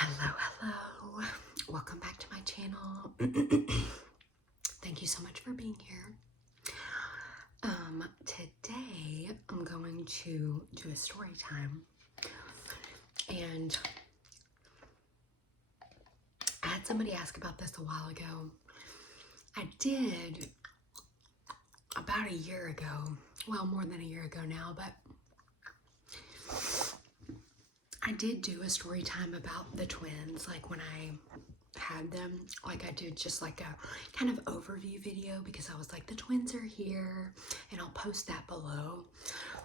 Hello. Welcome back to my channel. Thank you so much for being here. Today I'm going to do a story time, and I had somebody ask about this a while ago. I did about a year ago, well, more than a year ago now, but I did do a story time about the twins, like when I had them. Like I did just like a kind of overview video because I was like, the twins are here, and I'll post that below.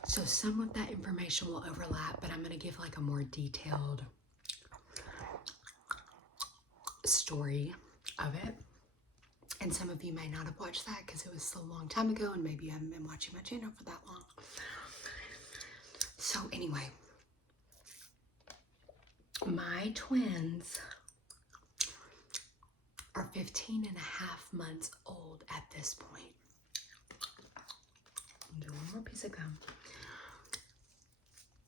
So some of that information will overlap, but I'm going to give like a more detailed story of it. And some of you may not have watched that because it was so long time ago, and maybe you haven't been watching my channel for that long. So anyway, my twins are 15 and a half months old at this point. I'll do one more piece of gum.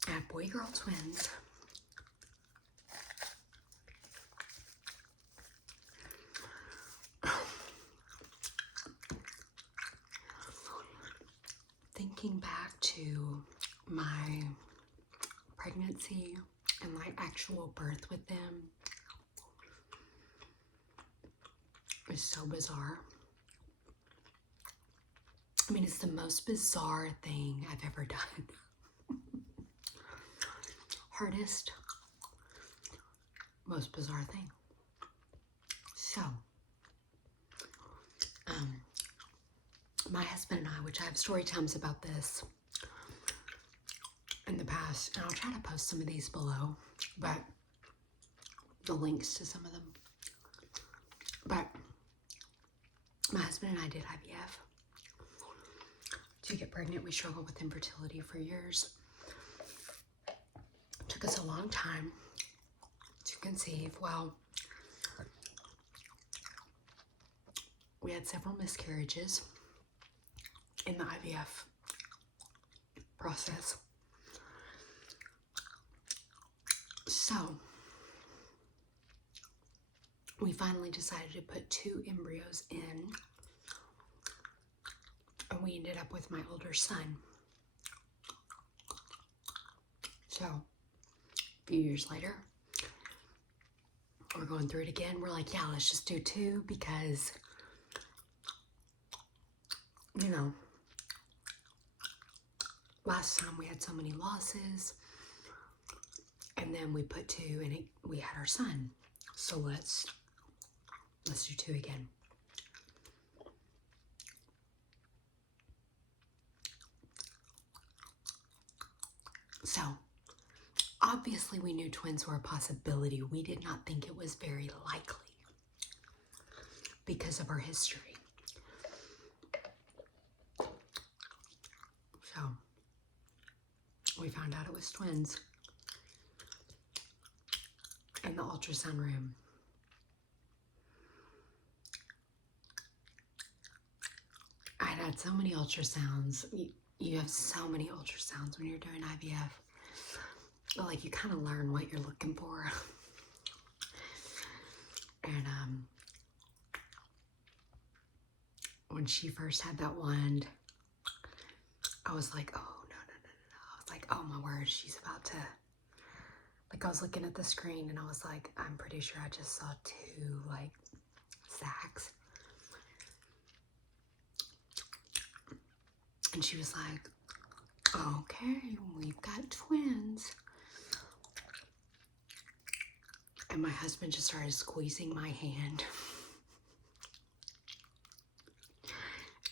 I have boy-girl twins. Thinking back to my pregnancy and my actual birth with them is so bizarre. I mean, it's the most bizarre thing I've ever done. Hardest, most bizarre thing. So, my husband and I, which I have story times about this in the past, and I'll try to post some of these below, but the links to some of them. But my husband and I did IVF to get pregnant. We struggled with infertility for years. It took us a long time to conceive. Well, we had several miscarriages in the IVF process. So we finally decided to put 2 embryos in, and we ended up with my older son. So a few years later, we're going through it again. We're like, yeah, let's just do 2 because, you know, last time we had so many losses, and then we put 2 and we had our son. So let's do 2 again. So obviously we knew twins were a possibility. We did not think it was very likely because of our history. So we found out it was twins in the ultrasound room. I had so many ultrasounds. You have so many ultrasounds when you're doing IVF. But like, you kind of learn what you're looking for. And when she first had that one, I was like, oh, no. I was like, oh my word, she's about to, like, I was looking at the screen and I was like, I'm pretty sure I just saw 2 like sacs. And she was like, okay, we've got twins. And my husband just started squeezing my hand.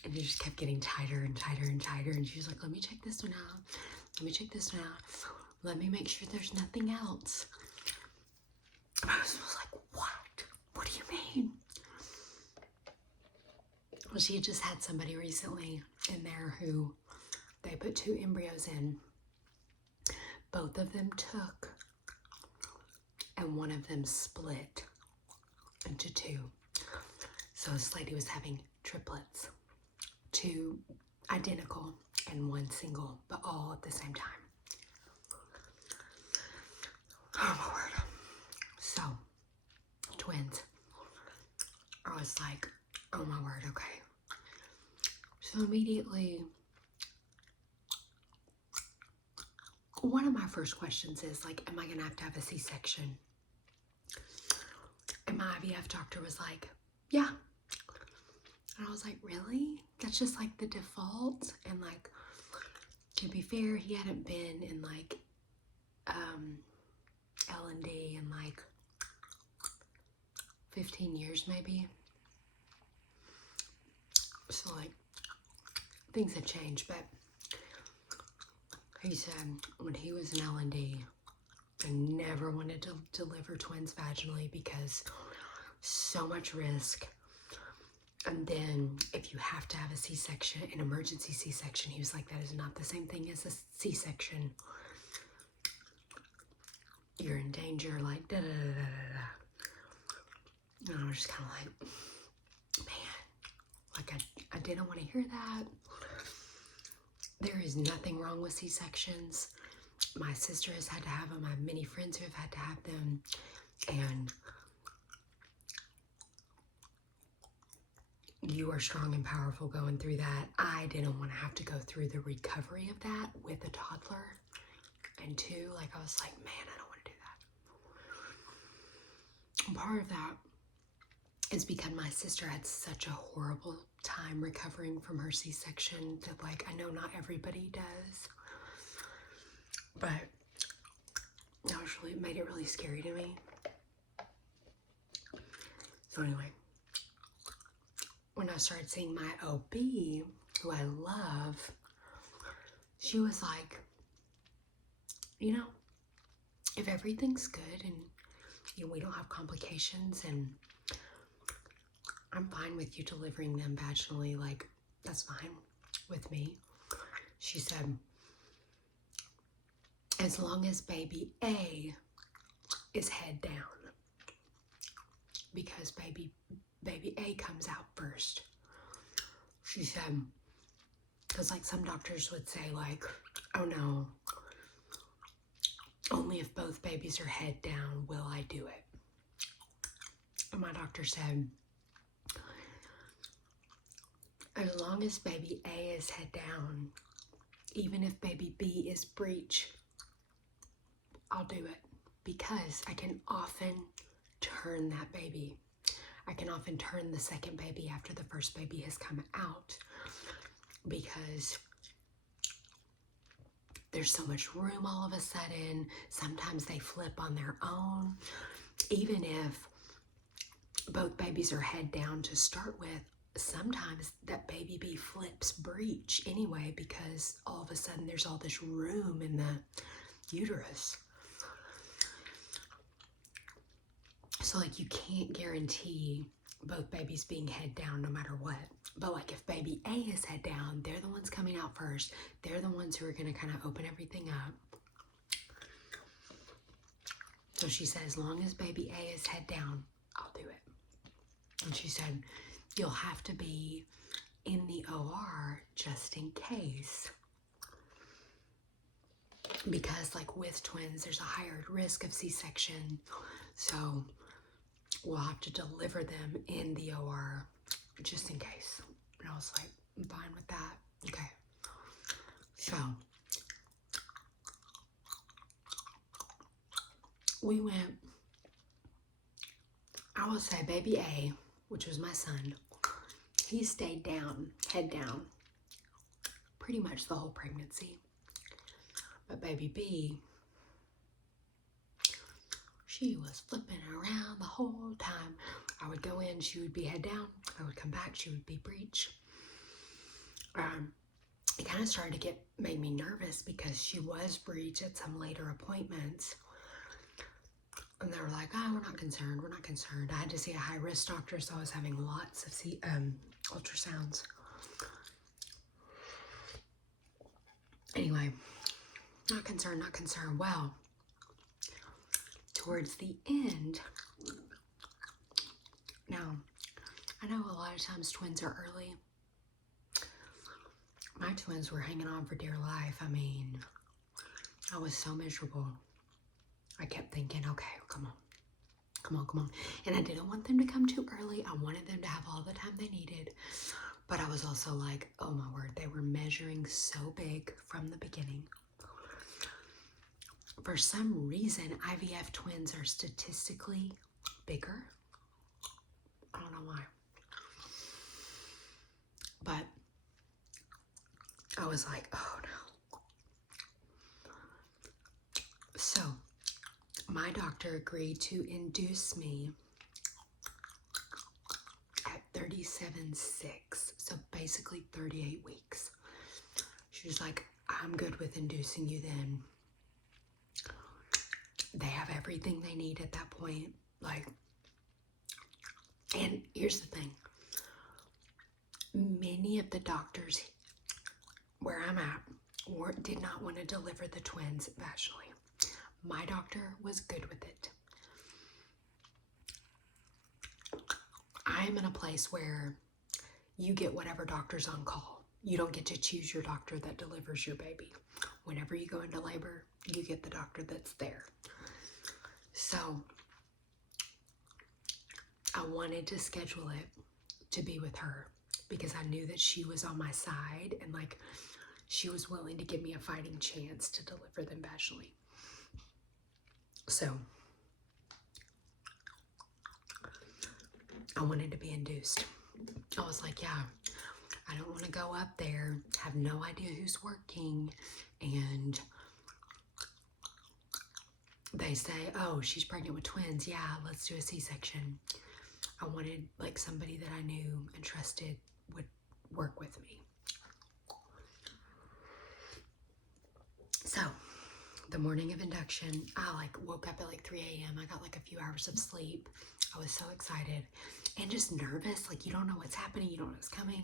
And he just kept getting tighter and tighter and tighter. And she was like, let me check this one out. Let me check this one out. Let me make sure there's nothing else. And my husband was like, what? What do you mean? Well, she had just had somebody recently in there who they put 2 embryos in. Both of them took, and one of them split into 2. So this lady was having triplets, 2 identical and 1 single, but all at the same time. Oh my word. So So immediately, one of my first questions is like, am I going to have a C-section? And my IVF doctor was like, yeah. And I was like, really? That's just like the default? And like, to be fair, he hadn't been in like L&D in like 15 years maybe. So like, things have changed, but he said when he was in L&D, I never wanted to deliver twins vaginally because so much risk. And then if you have to have a C-section, an emergency C-section, he was like, that is not the same thing as a C-section. You're in danger, like, da da da da da. And I was just kind of like, man, like I didn't want to hear that. There is nothing wrong with C-sections. My sister has had to have them. I have many friends who have had to have them. And you are strong and powerful going through that. I didn't want to have to go through the recovery of that with a toddler. And two, like I was like, man, I don't want to do that. And part of that is because my sister had such a horrible time recovering from her C-section that like, I know not everybody does. But that was really, made it really scary to me. So anyway, when I started seeing my OB, who I love, she was like, you know, if everything's good and you know, we don't have complications and I'm fine with you delivering them vaginally, like, that's fine with me. She said, as long as baby A is head down, because baby A comes out first. She said, because like some doctors would say like, oh no, only if both babies are head down will I do it. And my doctor said, as long as baby A is head down, even if baby B is breech, I'll do it, because I can often turn that baby. I can often turn the second baby after the first baby has come out, because there's so much room all of a sudden. Sometimes they flip on their own. Even if both babies are head down to start with, sometimes that baby B flips breech anyway, because all of a sudden there's all this room in the uterus. So like you can't guarantee both babies being head down no matter what. But like if baby A is head down, they're the ones coming out first. They're the ones who are going to kind of open everything up. So she said, as long as baby A is head down, I'll do it. And she said, you'll have to be in the OR just in case. Because like with twins, there's a higher risk of C-section. So we'll have to deliver them in the OR just in case. And I was like, I'm fine with that. Okay. So we went, I will say baby A, which was my son, he stayed down, head down, pretty much the whole pregnancy. But baby B, she was flipping around the whole time. I would go in, she would be head down. I would come back, she would be breech. It kind of started to made me nervous because she was breech at some later appointments. And they were like, oh, we're not concerned, we're not concerned. I had to see a high-risk doctor, so I was having lots of ultrasounds. Anyway, not concerned, not concerned. Well, towards the end, now, I know a lot of times twins are early. My twins were hanging on for dear life. I mean, I was so miserable. I kept thinking, okay, come on. Come on, come on. And I didn't want them to come too early. I wanted them to have all the time they needed. But I was also like, oh my word, they were measuring so big from the beginning. For some reason, IVF twins are statistically bigger. I don't know why. But I was like, oh no. So my doctor agreed to induce me at 37.6, so basically 38 weeks. She was like, I'm good with inducing you then. They have everything they need at that point. Like, and here's the thing. Many of the doctors where I'm at did not want to deliver the twins vaginally. My doctor was good with it. I'm in a place where you get whatever doctor's on call. You don't get to choose your doctor that delivers your baby. Whenever you go into labor, you get the doctor that's there. So I wanted to schedule it to be with her because I knew that she was on my side and like she was willing to give me a fighting chance to deliver them vaginally. So I wanted to be induced. I was like, yeah, I don't want to go up there, have no idea who's working, and they say, oh, she's pregnant with twins. Yeah, let's do a C-section. I wanted like somebody that I knew and trusted would work with me. So the morning of induction, I like woke up at like 3 a.m. I got like a few hours of sleep. I was so excited and just nervous. Like you don't know what's happening. You don't know what's coming.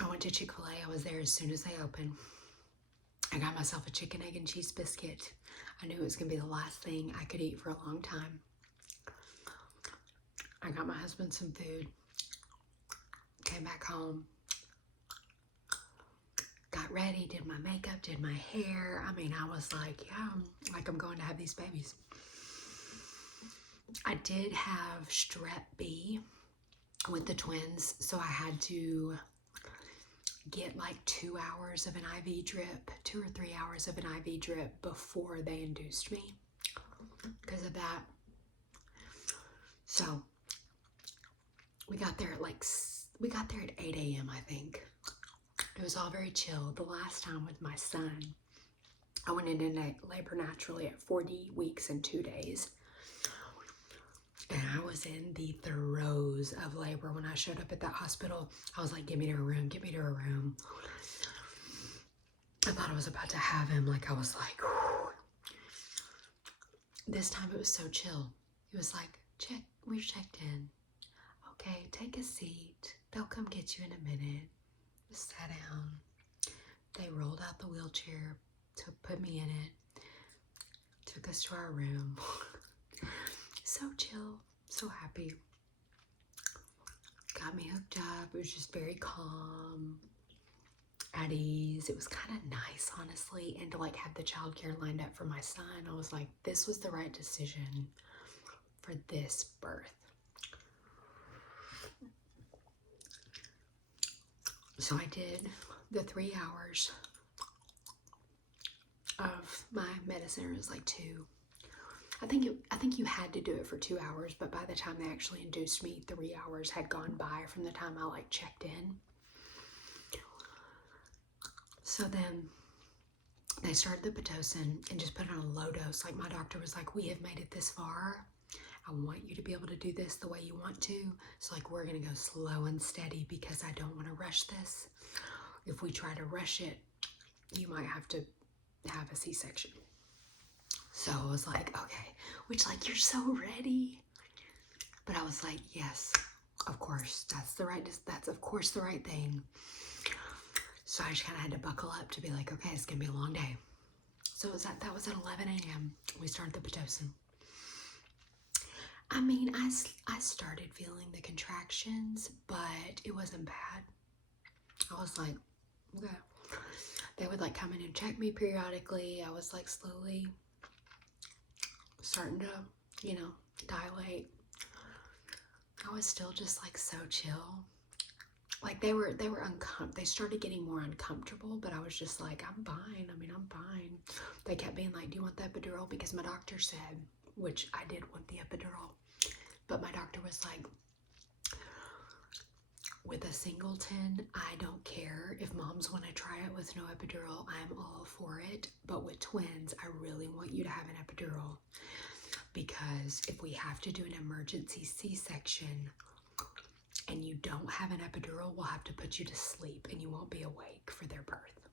I went to Chick-fil-A. I was there as soon as they opened. I got myself a chicken, egg, and cheese biscuit. I knew it was going to be the last thing I could eat for a long time. I got my husband some food. Came back home. Got ready, did my makeup, did my hair. I mean, I was like, yeah, like I'm going to have these babies. I did have strep B with the twins, so I had to get like 2 hours of an IV drip, 2 or 3 hours of an IV drip before they induced me because of that. So we got there at 8 a.m. I think. It was all very chill. The last time with my son, I went into labor naturally at 40 weeks and 2 days. And I was in the throes of labor when I showed up at that hospital. I was like, get me to a room, get me to a room. I thought I was about to have him. Like, I was like, whew. This time it was so chill. It was like, we've checked in. Okay, take a seat. They'll come get you in a minute. Just sat down. They rolled out the wheelchair to put me in it. Took us to our room. So chill, so happy. Got me hooked up. It was just very calm, at ease. It was kind of nice, honestly. And to like have the childcare lined up for my son, I was like, this was the right decision for this birth. So I did the 3 hours of my medicine. It was like 2. I think you had to do it for 2 hours, but by the time they actually induced me, 3 hours had gone by from the time I like checked in. So then they started the Pitocin and just put on a low dose. Like my doctor was like, we have made it this far. I want you to be able to do this the way you want to. So like, we're going to go slow and steady because I don't want to rush this. If we try to rush it, you might have to have a C-section. So I was like, okay, which like, you're so ready. But I was like, yes, of course, that's of course the right thing. So I just kind of had to buckle up to be like, okay, it's going to be a long day. So that was at 11 a.m. We started the Pitocin. I mean, I started feeling the contractions, but it wasn't bad. I was like, okay. They would like come in and check me periodically. I was like slowly starting to, dilate. I was still just like so chill. Like they were uncomfortable. They started getting more uncomfortable, but I was just like, I'm fine. I mean, I'm fine. They kept being like, do you want the epidural? Because my doctor said, which I did want the epidural, but my doctor was like, with a singleton, I don't care if moms want to try it with no epidural. I'm all for it. But with twins, I really want you to have an epidural, because if we have to do an emergency C-section and you don't have an epidural, we'll have to put you to sleep and you won't be awake for their birth.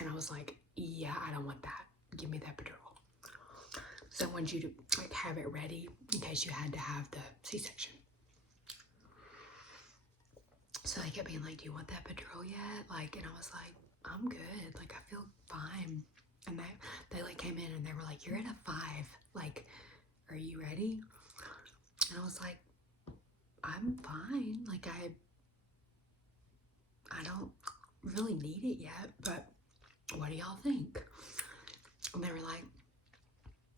And I was like, yeah, I don't want that. Give me the epidural. So I want you to like have it ready in case you had to have the C-section. So they kept being like, do you want the epidural yet? Like, and I was like, I'm good. Like, I feel fine. And they like came in and they were like, you're at a 5. Like, are you ready? And I was like, I'm fine. Like, I don't really need it yet, but what do y'all think? And they were like,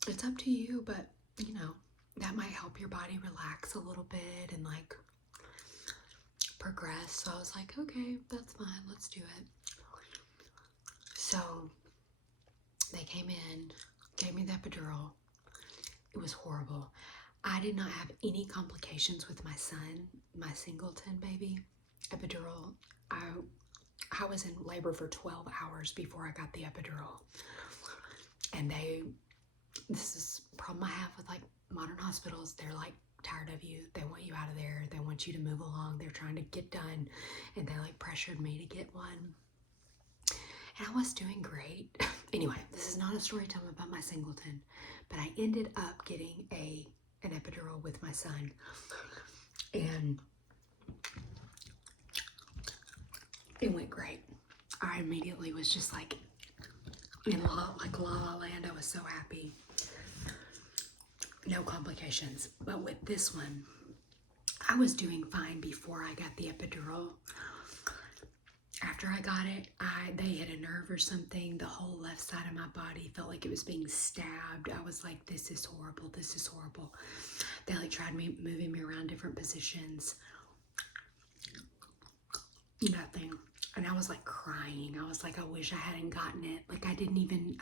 it's up to you, but you know, that might help your body relax a little bit and like progress. So I was like, okay, that's fine, let's do it. So they came in, gave me the epidural. It was horrible. I did not have any complications with my son, my singleton baby. Epidural, I was in labor for 12 hours before I got the epidural. And this is a problem I have with like modern hospitals. They're like tired of you. They want you out of there. They want you to move along. They're trying to get done. And they like pressured me to get one. And I was doing great. Anyway, this is not a story time about my singleton, but I ended up getting an epidural with my son. And it went great. I immediately was just like in la la land. I was so happy. No complications. But with this one, I was doing fine before I got the epidural. After I got it, they hit a nerve or something. The whole left side of my body felt like it was being stabbed. I was like, this is horrible. This is horrible. They like tried moving me around different positions. Nothing. And I was like crying. I was like, I wish I hadn't gotten it. Like I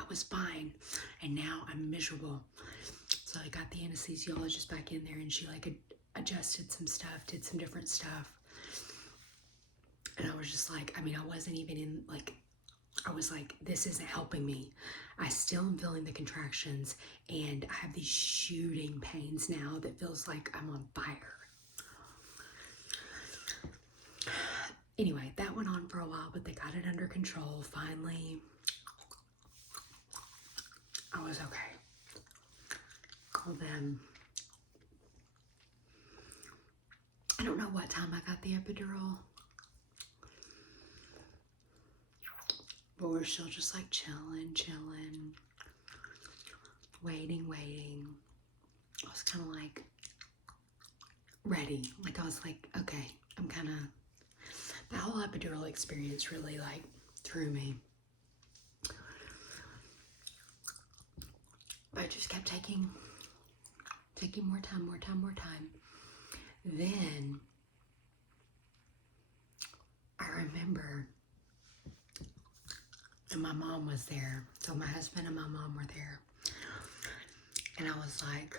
was fine. And now I'm miserable. So I got the anesthesiologist back in there and she like adjusted some stuff, did some different stuff. And I was just like, I mean, I wasn't even in like, I was like, this isn't helping me. I still am feeling the contractions and I have these shooting pains now that feels like I'm on fire. Anyway, that went on for a while, but they got it under control. Finally, I was okay. Called them. I don't know what time I got the epidural, but we're still just like chilling, waiting. I was kind of like ready. Like I was like, okay, I'm kind of, the whole epidural experience really like threw me. But I just kept taking more time. Then I remember, and my mom was there. So my husband and my mom were there. And I was like,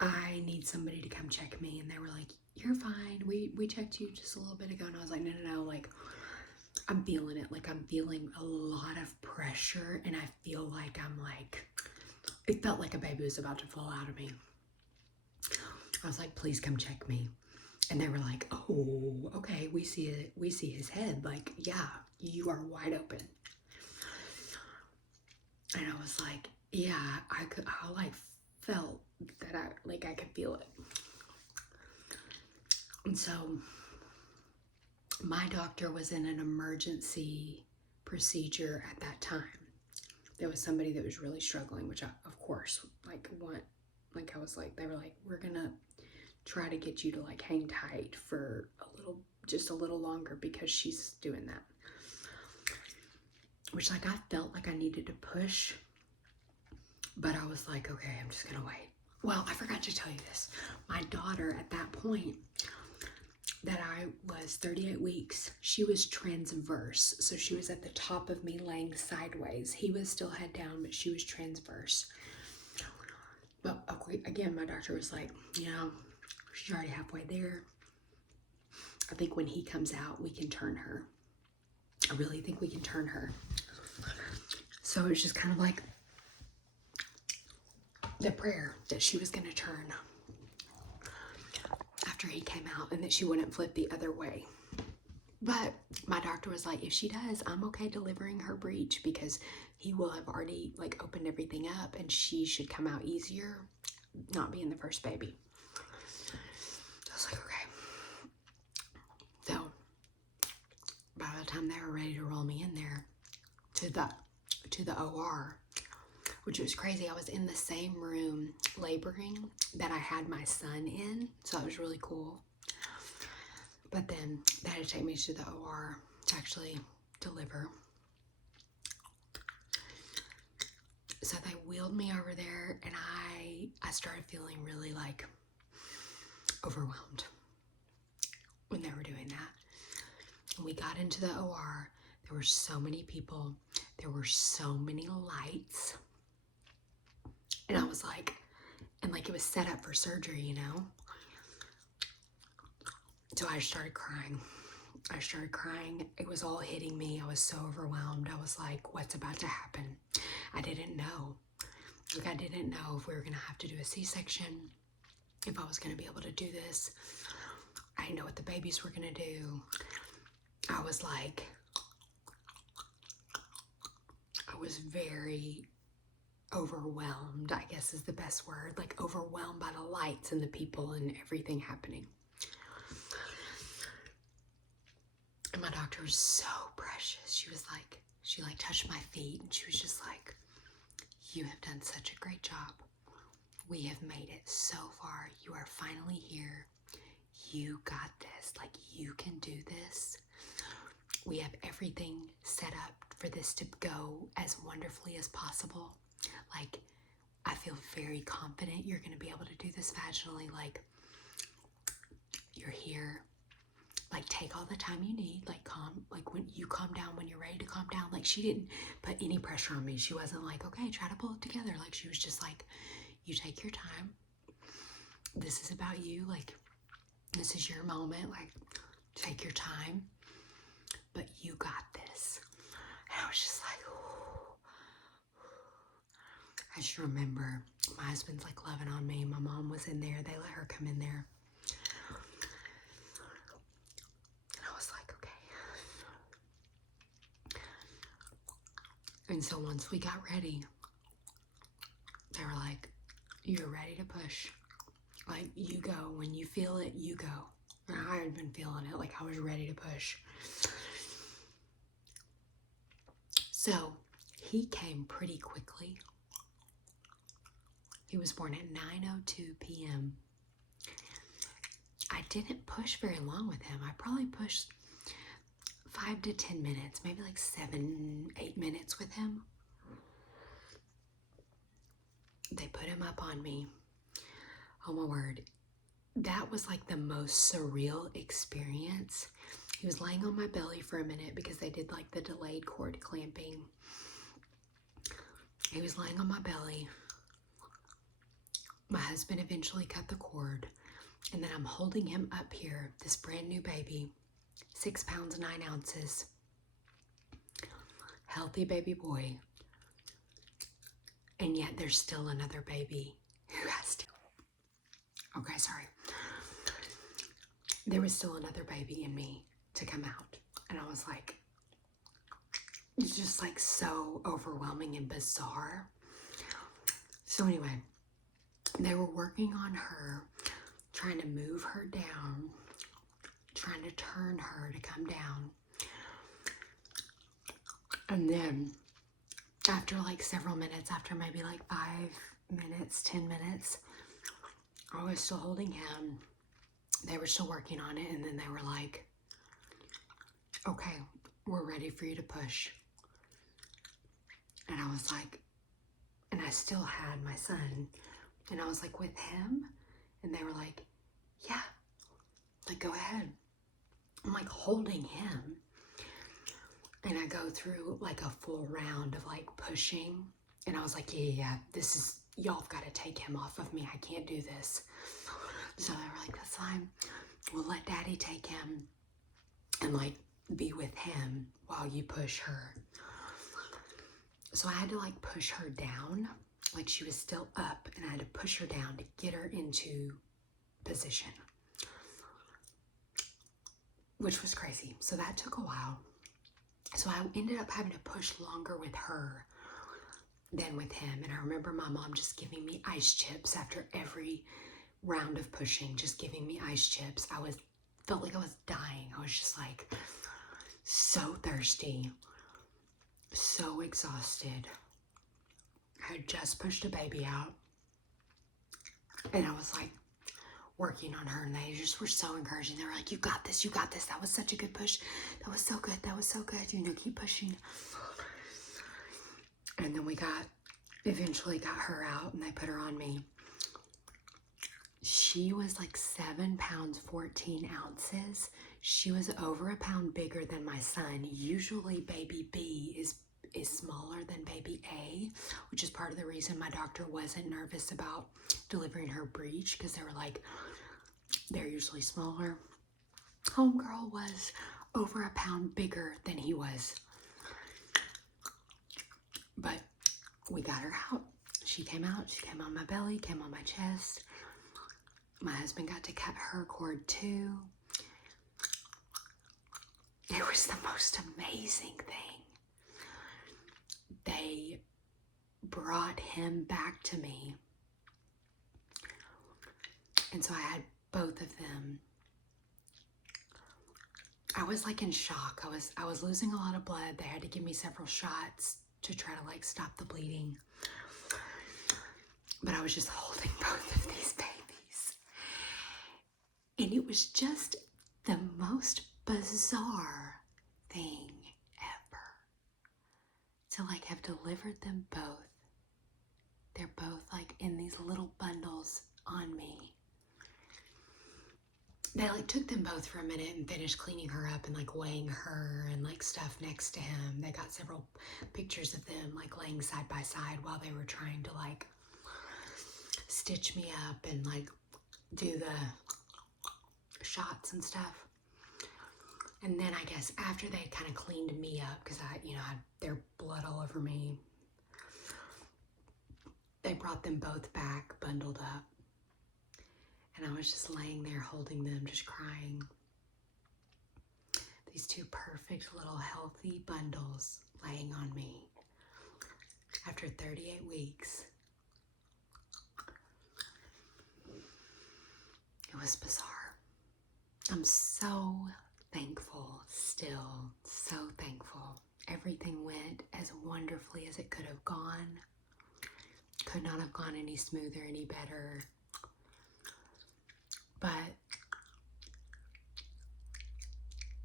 I need somebody to come check me. And they were like, you're fine. We checked you just a little bit ago. And I was like, no. Like, I'm feeling it. Like, I'm feeling a lot of pressure. And I feel like I'm like, it felt like a baby was about to fall out of me. I was like, please come check me. And they were like, oh, okay, we see it. We see his head. Like, yeah, you are wide open. And I was like, yeah, I like felt that I could feel it. And so my doctor was in an emergency procedure at that time. There was somebody that was really struggling, which I, of course, I was like, they were like, we're gonna try to get you to like hang tight for just a little longer because she's doing that. Which like I felt like I needed to push But I was like, okay, I'm just gonna wait. Well, I forgot to tell you this. My daughter at that point that I was 38 weeks, she was transverse. So she was at the top of me laying sideways. He was still head down, but she was transverse. But okay, again, my doctor was like, you know, she's already halfway there. I think when he comes out, we can turn her. I really think we can turn her. So it was just kind of like the prayer that she was going to turn after he came out and that she wouldn't flip the other way. But my doctor was like, if she does, I'm okay delivering her breech because he will have already like opened everything up and she should come out easier, not being the first baby. I was like, okay. So by the time they were ready to roll me in there to the OR, which was crazy, I was in the same room laboring that I had my son in, so that was really cool. But then they had to take me to the OR to actually deliver. So they wheeled me over there, and I started feeling really like overwhelmed when they were doing that. And we got into the OR. There were so many people. There were so many lights. And I was like, and like it was set up for surgery, you know? So I started crying. It was all hitting me. I was so overwhelmed. I was like, what's about to happen? I didn't know. Like, I didn't know if we were going to have to do a C-section, if I was going to be able to do this. I didn't know what the babies were going to do. I was like, I was very overwhelmed, I guess is the best word. Like overwhelmed by the lights and the people and everything happening. And my doctor was so precious. She touched my feet and she was just like, you have done such a great job. We have made it so far. You are finally here. You got this. Like, you can do this. We have everything set up for this to go as wonderfully as possible. Like, I feel very confident you're going to be able to do this vaginally. Like, you're here. Like, take all the time you need. Like, when you calm down when you're ready to calm down. Like, she didn't put any pressure on me. She wasn't like, okay, try to pull it together. Like, she was just like, you take your time. This is about you. Like, this is your moment. Like, take your time. But you got this. And I was just like, oh. I just remember my husband's like loving on me. My mom was in there. They let her come in there. And I was like, okay. And so once we got ready, they were like, you're ready to push. Like, you go. When you feel it, you go. And I had been feeling it. Like, I was ready to push. So he came pretty quickly. He was born at 9:02 p.m. I didn't push very long with him. I probably pushed 5 to 10 minutes, maybe like 7, 8 minutes with him. They put him up on me. Oh my word. That was like the most surreal experience. He was laying on my belly for a minute because they did like the delayed cord clamping. He was laying on my belly. My husband eventually cut the cord, and then I'm holding him up here, this brand new baby, 6 pounds, 9 ounces, healthy baby boy. And yet there's still another baby who has to, okay, sorry. There was still another baby in me to come out. And I was like, it's just like so overwhelming and bizarre. So anyway, they were working on her, trying to move her down, trying to turn her to come down. And then after like several minutes, after maybe like 5 minutes, 10 minutes, I was still holding him. They were still working on it. And then they were like, okay, we're ready for you to push. And I was like, and I still had my son. And I was like, with him? And they were like, yeah, like, go ahead. I'm like holding him. And I go through like a full round of like pushing. And I was like, yeah, this is, y'all got to take him off of me. I can't do this. So they were like, that's fine. We'll let daddy take him and like be with him while you push her. So I had to like push her down. Like she was still up, and I had to push her down to get her into position, which was crazy. So that took a while. So I ended up having to push longer with her than with him. And I remember my mom just giving me ice chips after every round of pushing, just giving me ice chips. Felt like I was dying. I was just like so thirsty, so exhausted. I had just pushed a baby out, and I was like working on her, and they just were so encouraging. They were like, you got this, you got this. That was such a good push. That was so good. That was so good. You know, keep pushing. And then we eventually got her out, and they put her on me. She was like 7 pounds, 14 ounces. She was over a pound bigger than my son. Usually baby B is smaller than baby A, which is part of the reason my doctor wasn't nervous about delivering her breech, because they were like, they're usually smaller. Homegirl was over a pound bigger than he was. But we got her out. She came out. She came on my belly, came on my chest. My husband got to cut her cord too. It was the most amazing thing. They brought him back to me. And so I had both of them. I was like in shock. I was losing a lot of blood. They had to give me several shots to try to like stop the bleeding. But I was just holding both of these babies. And it was just the most bizarre thing ever to like have delivered them both. They're both like in these little bundles on me. They like took them both for a minute and finished cleaning her up and like weighing her and like stuff next to him. They got several pictures of them like laying side by side while they were trying to like stitch me up and like do the shots and stuff. And then I guess after they kind of cleaned me up, because I had their blood all over me, they brought them both back bundled up. And I was just laying there holding them, just crying. These two perfect little healthy bundles laying on me after 38 weeks. It was bizarre. I'm so thankful still, so thankful. Everything went as wonderfully as it could have gone. Could not have gone any smoother, any better. But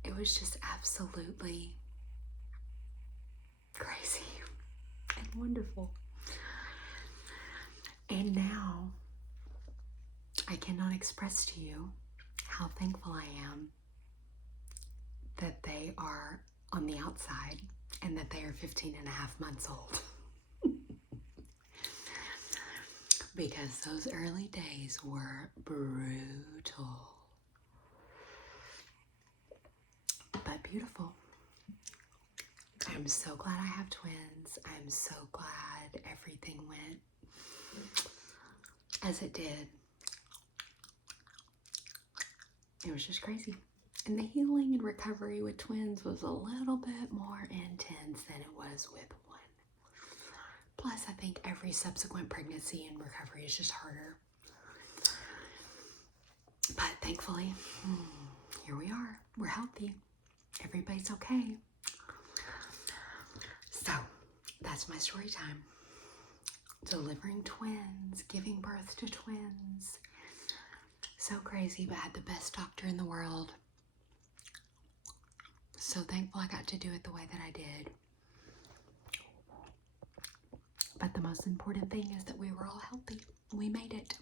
it was just absolutely crazy and wonderful. And now I cannot express to you how thankful I am that they are on the outside and that they are 15 and a half months old. Because those early days were brutal. But beautiful. I'm so glad I have twins. I'm so glad everything went as it did. It was just crazy. And the healing and recovery with twins was a little bit more intense than it was with one. Plus, I think every subsequent pregnancy and recovery is just harder. But thankfully, here we are. We're healthy. Everybody's okay. So, that's my story time. Delivering twins, giving birth to twins. So crazy, but I had the best doctor in the world. So thankful I got to do it the way that I did. But the most important thing is that we were all healthy. We made it.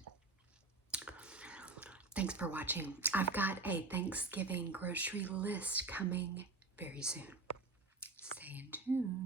Thanks for watching. I've got a Thanksgiving grocery list coming very soon. Stay in tune.